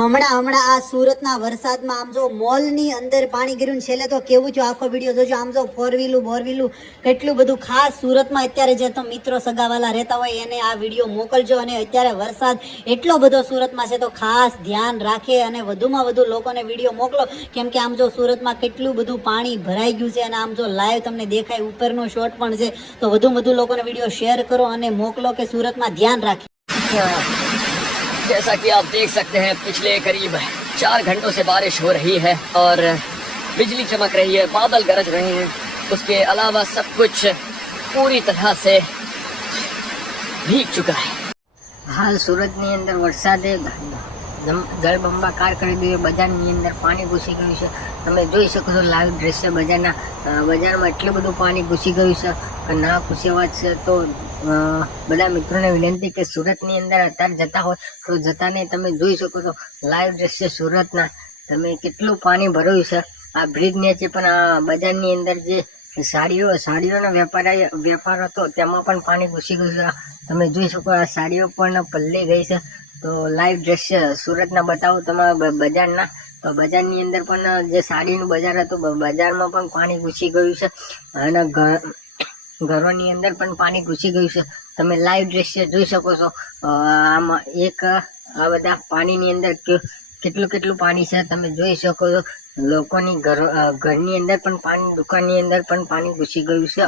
હમણાં હમણાં આ સુરતના વરસાદમાં આમ જો મોલની અંદર પાણી ગીર્યું છેલ્લે તો કેવું છે આખો વીડિયો જોજો. આમ જો ફોર વ્હીલું બોર વ્હીલું કેટલું બધું ખાસ સુરતમાં અત્યારે જે તો મિત્રો સગાવાલા રહેતા હોય એને આ વીડિયો મોકલજો. અને અત્યારે વરસાદ એટલો બધો સુરતમાં છે તો ખાસ ધ્યાન રાખે અને વધુમાં વધુ લોકોને વીડિયો મોકલો. કેમ કે આમ જો સુરતમાં કેટલું બધું પાણી ભરાઈ ગયું છે અને આમ જો લાઈવ તમને દેખાય, ઉપરનો શોટ પણ છે. તો વધુ વધુ લોકોને વીડિયો શેર કરો અને મોકલો કે સુરતમાં ધ્યાન રાખે. जैसा कि आप देख सकते हैं पिछले करीब चार घंटों से बारिश हो रही है और बिजली चमक रही है बादल गरज रहे हैं उसके अलावा सब कुछ पूरी तरह से भीग चुका है હાલ સુરતની અંદર વરસાદે જમ- જળબંબાકાર કરી દીધું બજારની અંદર પાણી ઘૂસી ગયું છે તમે જોઈ શકો છો લાઈવ દ્રશ્ય બજારના અ, બજારમાં એટલું બધું પાણી ઘૂસી ગયું છે કે ના ઘૂસ્યા છે તો અ, બધા મિત્રોને વિનંતી કે સુરતની અંદર અત્યારે જતા હોય તો જતા નહીં તમે જોઈ શકો છો લાઈવ દ્રશ્ય સુરતના. તમે કેટલું પાણી ભર્યું છે. આ બ્રિજ નીચે પણ આ બજારની અંદર જે સાડીઓ, સાડીઓનો વેપાર વેપાર હતો, તેમાં પણ પાણી ઘૂસી ગયું છે. તમે જોઈ શકો, આ સાડીઓ પણ પલ્લી ગઈ છે. તો લાઈવ દ્રશ્ય સુરતના બતાવો તમારા બજારના. તો બજારની અંદર પણ જે સાડીનું બજાર હતું બજારમાં પણ પાણી ઘૂસી ગયું છે. અને ઘરોની અંદર પણ પાણી ઘૂસી ગયું છે. તમે લાઈવ દ્રશ્ય જોઈ શકો છો. આમાં એક આ બધા પાણીની અંદર કેટલું કેટલું પાણી છે તમે જોઈ શકો છો. લોકોની ઘર ઘરની અંદર પણ પાણી, દુકાનની અંદર પણ પાણી ઘૂસી ગયું છે.